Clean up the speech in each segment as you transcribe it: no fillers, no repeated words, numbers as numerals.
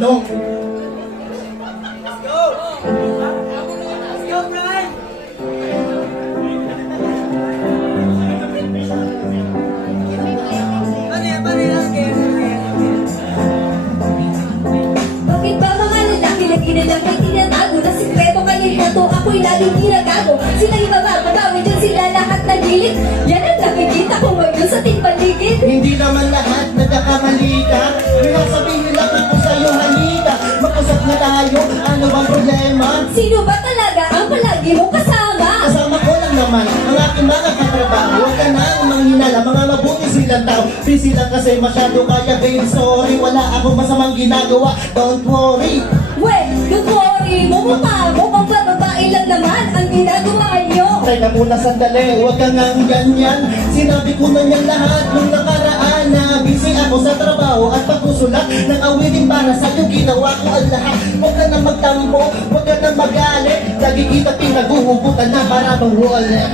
No. Bakit ba mga lalaki na ginanap ay tinatago na sikreto kaya heto ako'y laging ginagago? Sila ibababagawin dyan sila lahat na gilid. Yan ang nakikita ko ngayon sa ating paligid. Hindi naman lahat nagkakamali ka. Kaya sabihin lang ako sa'yo, halika. Mag-usap na tayo, ano bang problema? Sino ba talaga ang palagi mong kasama? Kasama ko lang naman ang aking mga katrabaho. Huwag ka na manghinala, mga mabuti silang tao. Busy lang kasi masyado kaya babe, sorry. Wala akong masamang ginagawa, don't worry. Well, don't worry, mumukha mo pang babae lang naman ang ginagawa nyo. Teka muna sandali, huwag ka ngang ganyan. Sinabi ko na niyan lahat nung nakaraan na busy ako sa trabaho at pagsusulat ng awitin para sa'yo. Ginawa ko ang lahat. Huwag ka na magtampo, huwag ka na magalit. Lagi kita pinaguhugutan na para bang wallet.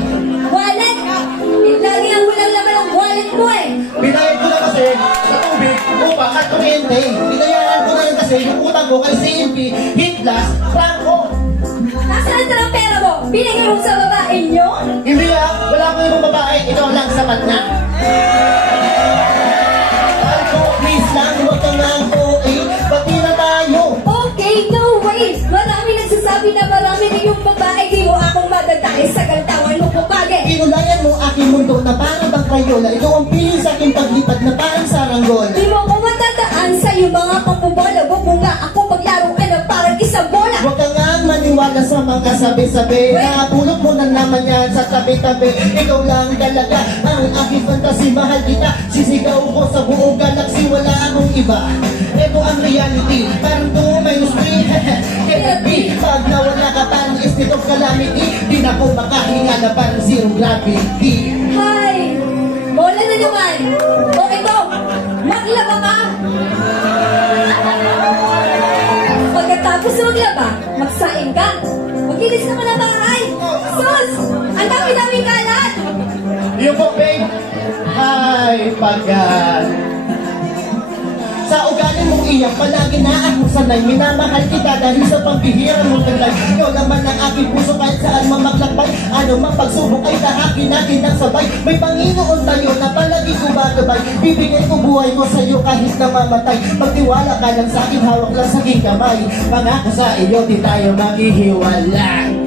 Wallet? Lagi ang walang laman ang wallet mo eh. Binayad ko na kasi sa tubig, upang at kuryente. Binayaran ko na rin kasi yung utang ko kay CMP, Hitlas, Franco. Nasaan na ang pera mo? Binigay mo sa babae nyo? Hindi wala akong ibang babae, ikaw lang sapat na. Franco, please lang, huwag ka nga okay. Pati na tayo. Okay, no way! Marami nagsasabi na marami na yung babae. Di mo akong madadali sa gantawan mo kumage. Inulayan mo aking mundo na parang bang kayola. Ikaw ang piling sa aking paglipad na parang saranggola. Di mo ako matandaan sa iyong mga pambubola. Huwag mo nga ako maglaruan na parang isang bola. Huwag ka nga maniwala sa mga sabi-sabi. Nakapulot mo na naman yan sa tabi-tabi. Ikaw lang talaga ang aking fantasy. Mahal kita, sisigaw ko sa buong galaxy. Wala akong iba. Ito ang reality, parang tumayos me. Can't be, pag nawala ka parang state of calamity. Di na ako makahinga na parang zero gravity. Hi! Bola na naman! O ito, maglaba ka! Pagkatapos na maglaba, magsaing ka. Magilis naman ang bahay. Sus! Ang dami-daming kalat! Yung po, babe. Ay, pagkat. Sa ugali mong iyak, palagi na ako sanay. Minamahal kita dahil sa pagbihira mong taglay. Ikaw naman ang aking puso kahit saan man maglakbay. Ano mang pagsubok ay tahakin natin ng sabay. May Panginoon tayo na palagi gumagabay. Bibigay ko buhay ko sa'yo kahit namamatay. Magtiwala ka lang sa akin, hawak lang sa aking kamay. Pangako sa iyo, di tayo maghihiwalay.